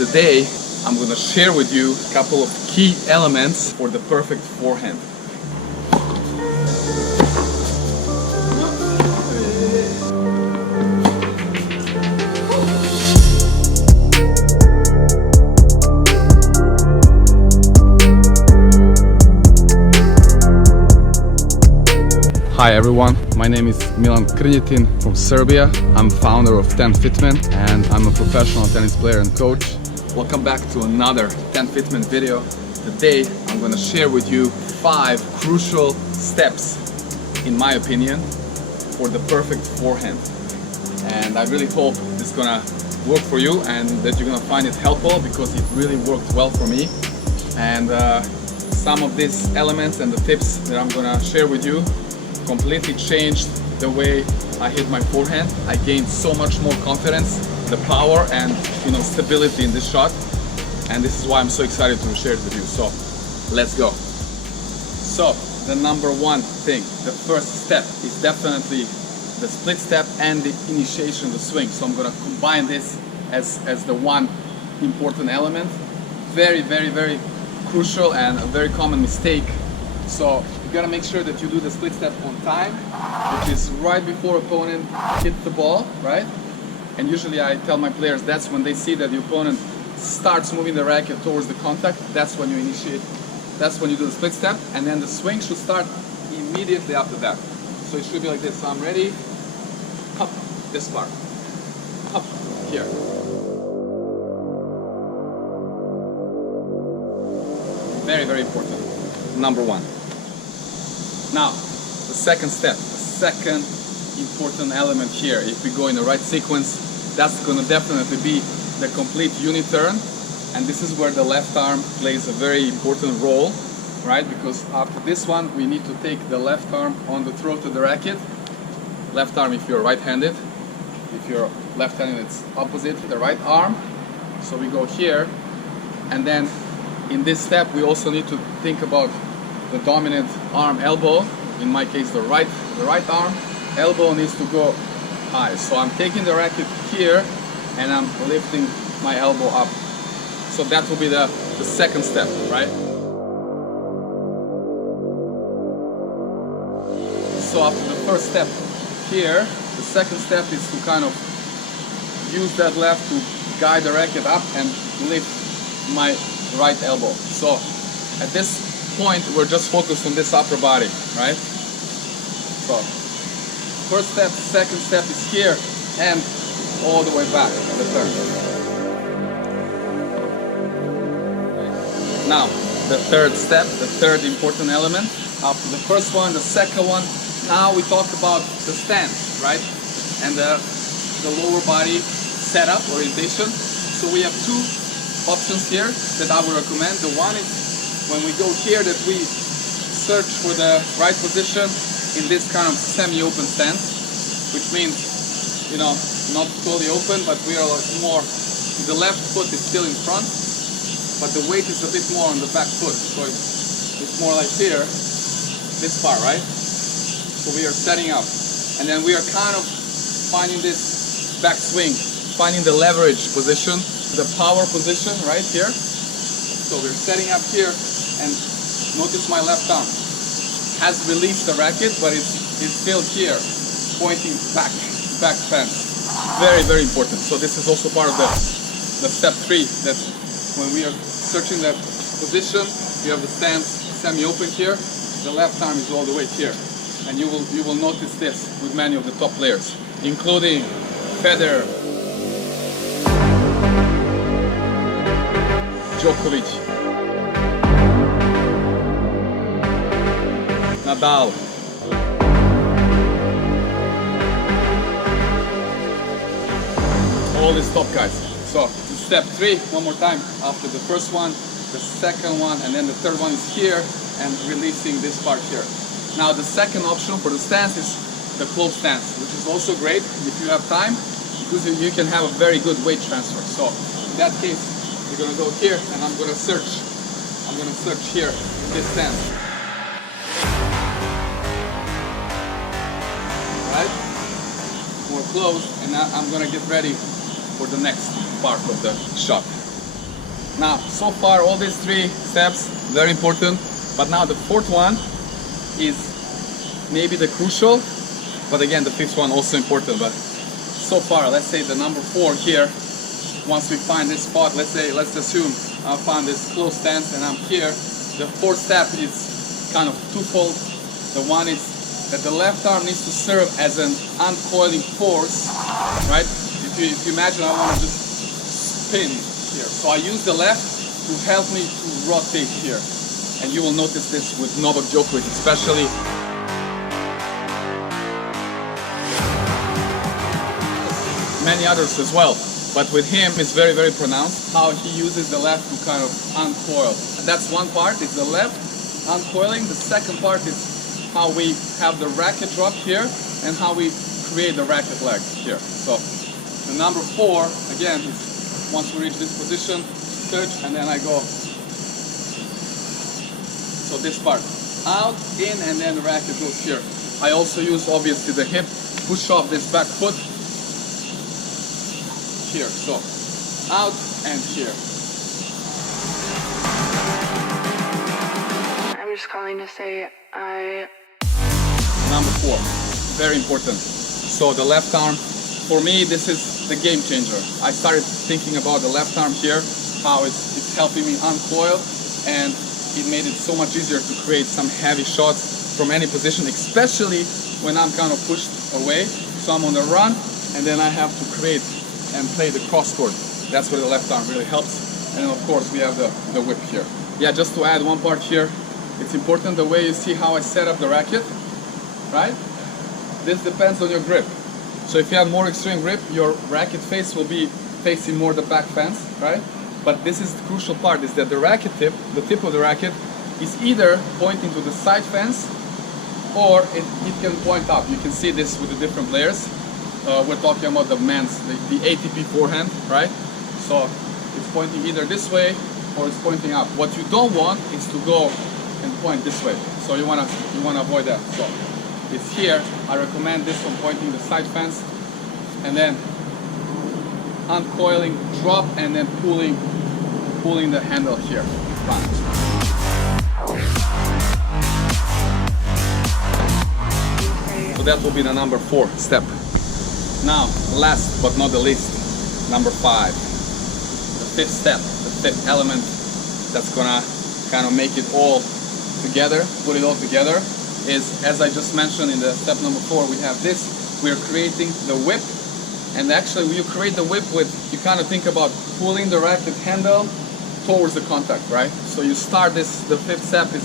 Today, I'm gonna share with you a couple of key elements for the perfect forehand. Hi everyone, my name is Milan from Serbia. I'm founder of TENFITMEN and I'm a professional tennis player and coach. Welcome back to another TENFITMEN video. Today I'm going to share with you 5 crucial steps, in my opinion, for the perfect forehand. And I really hope this is going to work for you and that you're going to find it helpful, because it really worked well for me. And some of these elements and the tips that I'm going to share with you completely changed the way I hit my forehand. I gained so much more confidence, the power and stability in this shot, and this is why I'm so excited to share it with you. So let's go. So the number one thing, the first step, is definitely the split step and the initiation of the swing. So I'm going to combine this as the one important element. Very crucial and a very common mistake. So you gotta make sure that you do the split step on time, which is right before opponent hits the ball, right? And usually I tell my players that's when they see that the opponent starts moving the racket towards the contact, that's when you initiate, that's when you do the split step, and then the swing should start immediately after that. So it should be like this. So I'm ready, up, this part, up, here. Very important. Number one. Now, the second step, the second important element here, if we go in the right sequence, that's going to definitely be the complete uni-turn, and this is where the left arm plays a very important role, right? Because after this one, we need to take the left arm on the throat of the racket. Left arm if you're right-handed. If you're left-handed, it's opposite, the right arm. So we go here, and then in this step, we also need to think about the dominant arm elbow. In my case, the right arm elbow needs to go high. So I'm taking the racket here and I'm lifting my elbow up. So that will be the second step, right? So after the first step here, the second step is to kind of use that left to guide the racket up and lift my right elbow. So at this point, we're just focused on this upper body, right? So first step, second step is here and all the way back, the third. Now, the third step, the third important element. After the first one, the second one, now we talk about the stance, right? And the lower body setup, orientation. So we have 2 options here that I would recommend. The one is when we go here, that we search for the right position in this kind of semi-open stance, which means, not totally open, but we are more, the left foot is still in front, but the weight is a bit more on the back foot. So it's more like here, this part, right? So we are setting up, and then we are kind of finding this back swing, finding the leverage position, the power position right here. So we're setting up here, and notice my left arm has released the racket, but it's still here, pointing back fence. Very important. So this is also part of the step 3, that when we are searching that position, we have the stance semi-open here, the left arm is all the way here. And you will notice this with many of the top players, including Federer, Djokovic, Nadal, all these top guys. So step 3, one more time. After the first one, the second one, and then the third one is here, and releasing this part here. Now the second option for the stance is the closed stance, which is also great if you have time, because you can have a very good weight transfer. So in that case, we're going to go here, and I'm going to search here in this stance. Right? More close, and now I'm going to get ready for the next part of the shot. Now, so far, all these 3 steps, very important. But now the 4th one is maybe the crucial, but again, the 5th one also important. But so far, let's say the number 4 here, once we find this spot, let's assume I found this close stance and I'm here, the 4th step is kind of twofold. The one is that the left arm needs to serve as an uncoiling force, right? If you imagine, I want to just spin here. So I use the left to help me to rotate here. And you will notice this with Novak Djokovic especially. Many others as well. But with him, it's very, very pronounced how he uses the left to kind of uncoil. That's one part, it's the left uncoiling. The second part is how we have the racket drop here and how we create the racket leg here. So the number 4, again, is once we reach this position, search, and then I go. So this part, out, in, and then the racket goes here. I also use, obviously, the hip, push off this back foot. Here, so out and here. I'm just calling to say Number 4, very important. So the left arm, for me, this is the game changer. I started thinking about the left arm here, how it's helping me uncoil, and it made it so much easier to create some heavy shots from any position, especially when I'm kind of pushed away. So I'm on the run, and then I have to create and play the cross court. That's where the left arm really helps. And then of course we have the whip here. Yeah, just to add one part here, it's important the way you see how I set up the racket, right? This depends on your grip. So if you have more extreme grip, your racket face will be facing more the back fence, right? But this is the crucial part, is that the racket tip, the tip of the racket, is either pointing to the side fence or it can point up. You can see this with the different players. We're talking about the men's, the ATP forehand, right? So it's pointing either this way or it's pointing up. What you don't want is to go and point this way. So you wanna avoid that. So it's here. I recommend this one pointing the side fence, and then uncoiling, drop, and then pulling the handle here. Fine. So that will be the number 4 step. Now, last but not the least, number 5, the 5th step, the 5th element that's gonna kind of make it all together, put it all together, is, as I just mentioned in the step number 4, we have this, we're creating the whip, and actually when you create the whip with, you kind of think about pulling the racket handle towards the contact, right? So you start this, the 5th step is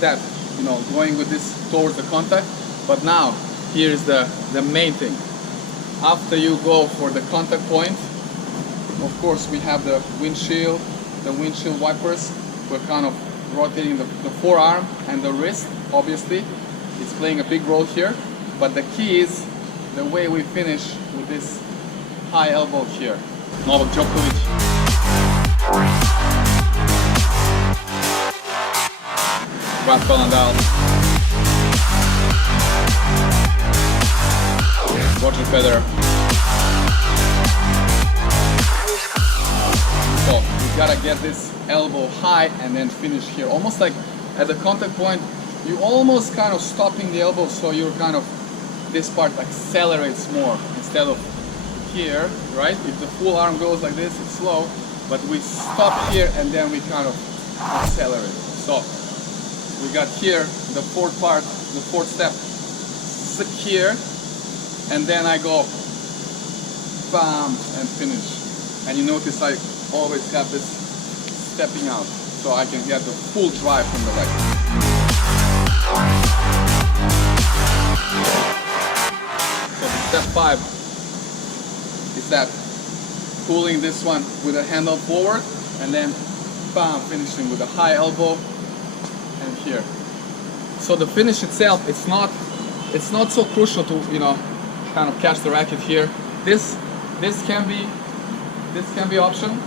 that, you know, going with this towards the contact, but now, here's the main thing. After you go for the contact point, of course we have the windshield wipers. We're kind of rotating the forearm and the wrist, obviously. It's playing a big role here. But the key is the way we finish with this high elbow here. Novak Djokovic. Rafael Nadal. Roger Federer. So you gotta get this elbow high and then finish here. Almost like at the contact point, you almost kind of stopping the elbow, so you're kind of, this part accelerates more instead of here, right? If the full arm goes like this, it's slow, but we stop here and then we kind of accelerate. So we got here the 4th part, the 4th step, sit here, and then I go bam and finish. And you notice I always have this stepping out, so I can get the full drive from the leg. So the step 5 is that pulling this one with a handle forward and then bam, finishing with a high elbow and here. So the finish itself, it's not so crucial to, you know, kind of catch the racket here. This can be option,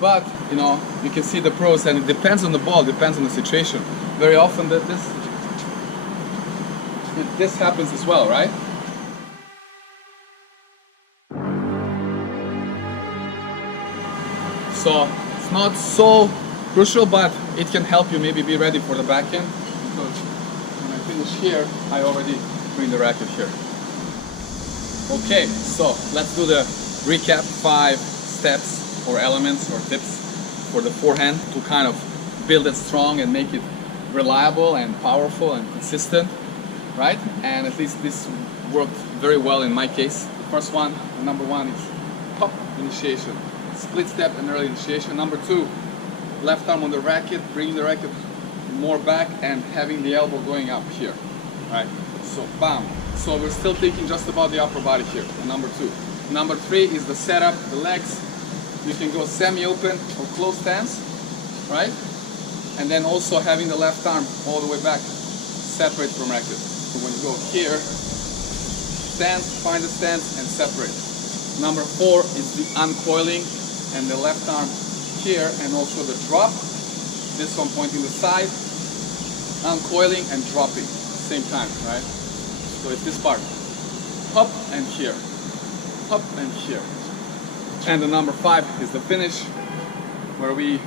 but you know, you can see the pros, and it depends on the ball, depends on the situation. Very often that this happens as well, right? So it's not so crucial, but it can help you maybe be ready for the backhand, because when I finish here, I already bring the racket here. Okay, so let's do the recap. 5 steps or elements or tips for the forehand to kind of build it strong and make it reliable and powerful and consistent, right? And at least this worked very well in my case. The first one, number 1, is pop initiation, split step and early initiation. Number 2, left arm on the racket, bringing the racket more back and having the elbow going up here, right? So bam. So we're still thinking just about the upper body here, number 2. Number 3 is the setup, the legs. You can go semi-open or closed stance, right? And then also having the left arm all the way back, separate from racket. So when you go here, stance, find the stance and separate. Number 4 is the uncoiling and the left arm here, and also the drop. This one pointing the side, uncoiling and dropping same time, right? So it's this part, up and here, up and here. And the number 5 is the finish, where we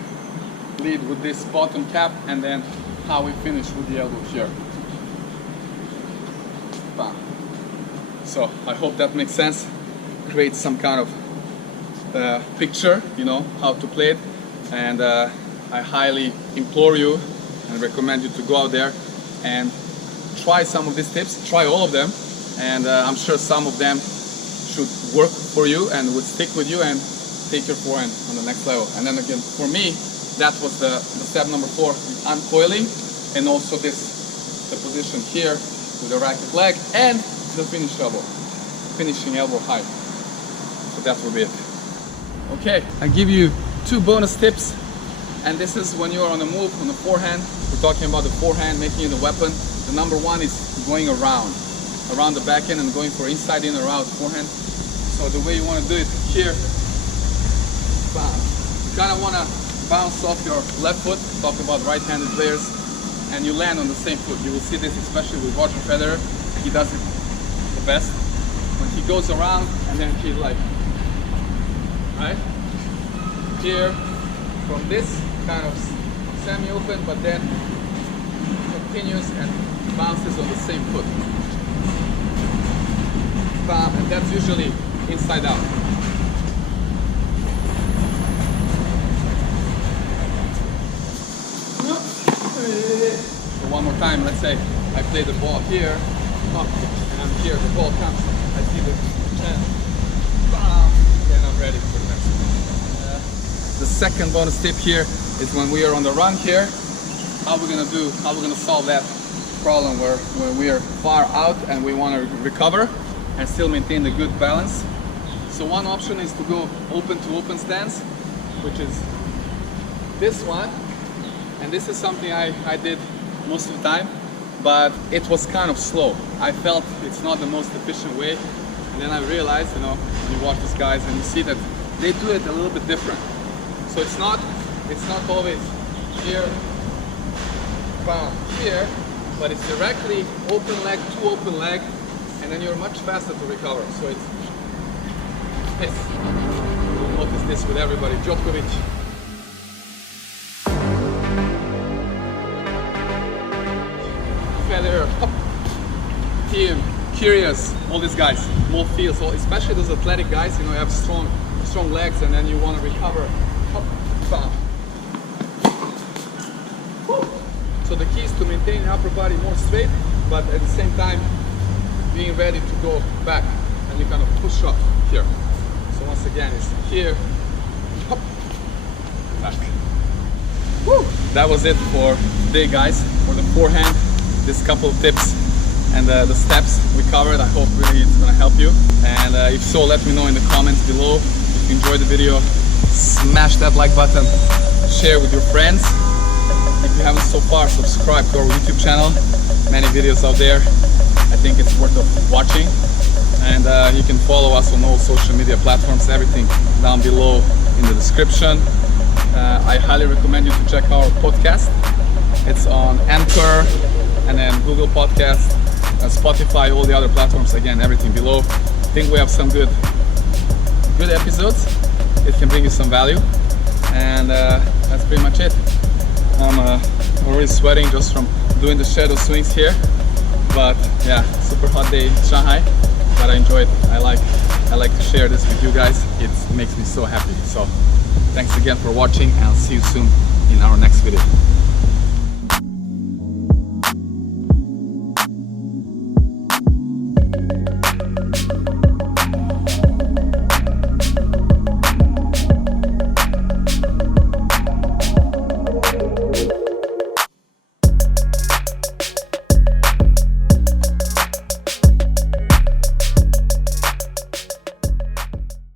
lead with this bottom cap and then how we finish with the elbow here. Bam. So I hope that makes sense. Create some kind of picture, you know, how to play it. And I highly implore you and recommend you to go out there and try some of these tips, try all of them, and I'm sure some of them should work for you and would stick with you and take your forehand on the next level. And then again, for me, that was the step number 4, uncoiling, and also the position here with the racket leg and the finish elbow, finishing elbow high. So that will be it. Okay, I give you 2 bonus tips, and this is when you're on the move on the forehand. We're talking about the forehand, making it a weapon. The number 1 is going around the backhand and going for inside in or out forehand. So the way you want to do it here, bam. You kind of want to bounce off your left foot, talk about right-handed players, and you land on the same foot. You will see this especially with Roger Federer. He does it the best. When he goes around and then he's like, right? Here, from this kind of semi-open, but then continues and bounces on the same foot. Bam, and that's usually inside out. So one more time, let's say I play the ball here, up, and I'm here, the ball comes, I see the chest, bam, then I'm ready for the next one. The second bonus tip here is when we are on the run here, how we're gonna solve that problem where we are far out and we want to recover and still maintain the good balance. So one option is to go open to open stance, which is this one, and this is something I did most of the time, but it was kind of slow. I felt it's not the most efficient way, and then I realized, you know, when you watch these guys and you see that they do it a little bit different. So it's not always here, bam, here, but it's directly open leg to open leg, and then you're much faster to recover. So it's this. You'll notice this with everybody. Djokovic. Federer, Thiem, Kyrgios, all these guys, Monfils, especially those athletic guys, you know, you have strong legs and then you want to recover. Bam. So the key is to maintain the upper body more straight, but at the same time being ready to go back, and you kind of push up here. So once again, it's here, hop, back. Woo! That was it for today, guys, for the forehand. This couple of tips and the steps we covered. I hope really it's gonna help you. And if so, let me know in the comments below. If you enjoyed the video, smash that like button, share with your friends. If you haven't so far, subscribe to our YouTube channel. Many videos out there. I think it's worth of watching. And you can follow us on all social media platforms, everything down below in the description. I highly recommend you to check our podcast. It's on Anchor, and then Google Podcast, Spotify, all the other platforms. Again, everything below. I think we have some good episodes. It can bring you some value. and that's pretty much it. I'm already sweating just from doing the shadow swings here, but yeah, super hot day in Shanghai, but I enjoy it. I like to share this with you guys. It makes me so happy. So thanks again for watching, and I'll see you soon in our next video.